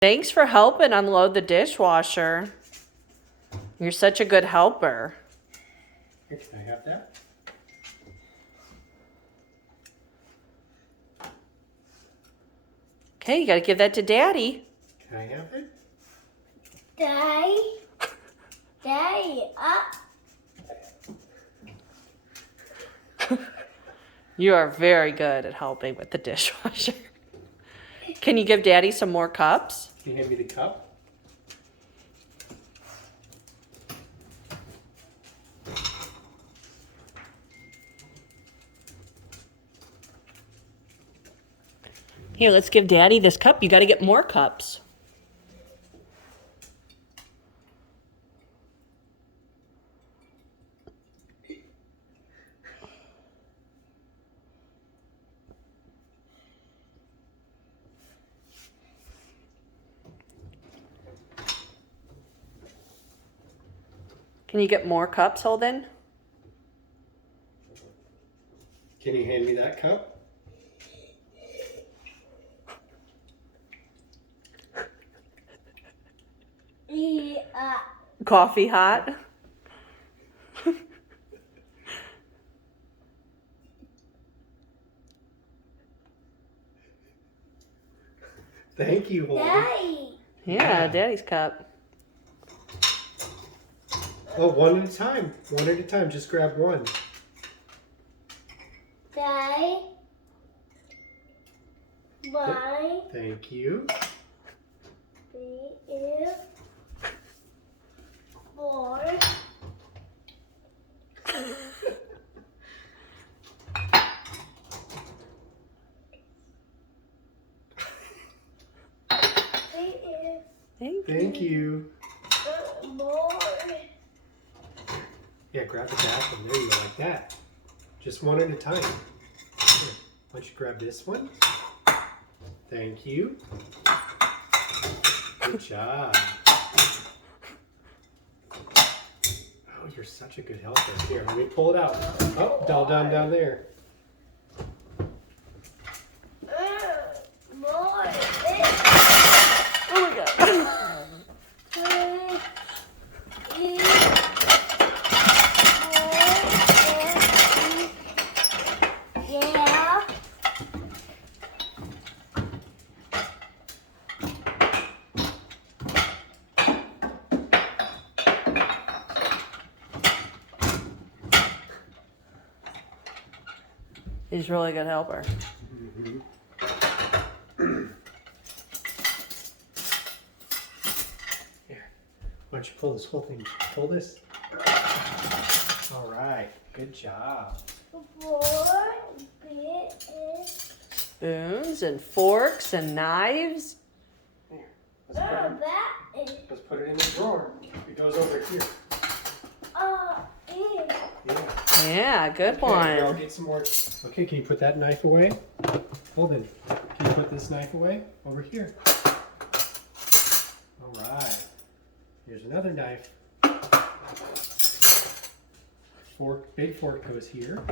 Thanks for helping unload the dishwasher. You're such a good helper. Here, can I have that? Okay, you gotta give that to Daddy. Can I have it? Daddy, up. You are very good at helping with the dishwasher. Can you give Daddy some more cups? Can you hand me the cup? Here, let's give Daddy this cup. You gotta get more cups. Can you get more cups, Holden? Can you hand me that cup? Coffee hot? Thank you, Holden. Daddy. Yeah, Daddy's cup. Oh, one at a time. One at a time. Just grab one. Daddy. Why? Thank you. 3, 4. Thank you. More. Yeah, grab the back one. There you go, like that. Just one at a time. Here. Why don't you grab this one? Thank you. Good job. Oh, you're such a good helper. Here, let me pull it out. Oh, all down there. More. Oh my God. Yeah. He's a really good helper. Here, why don't you pull this whole thing? Pull this. All right, good job. 4 bit is. Spoons and forks and knives. Here, That is. let's put it in the drawer. It goes over here. Yeah. Yeah, good Okay, I'll one. get some more. Okay, can you put that knife away? Holden, can you put this knife away? Over here. All right. Here's another knife. Fork, big fork goes here.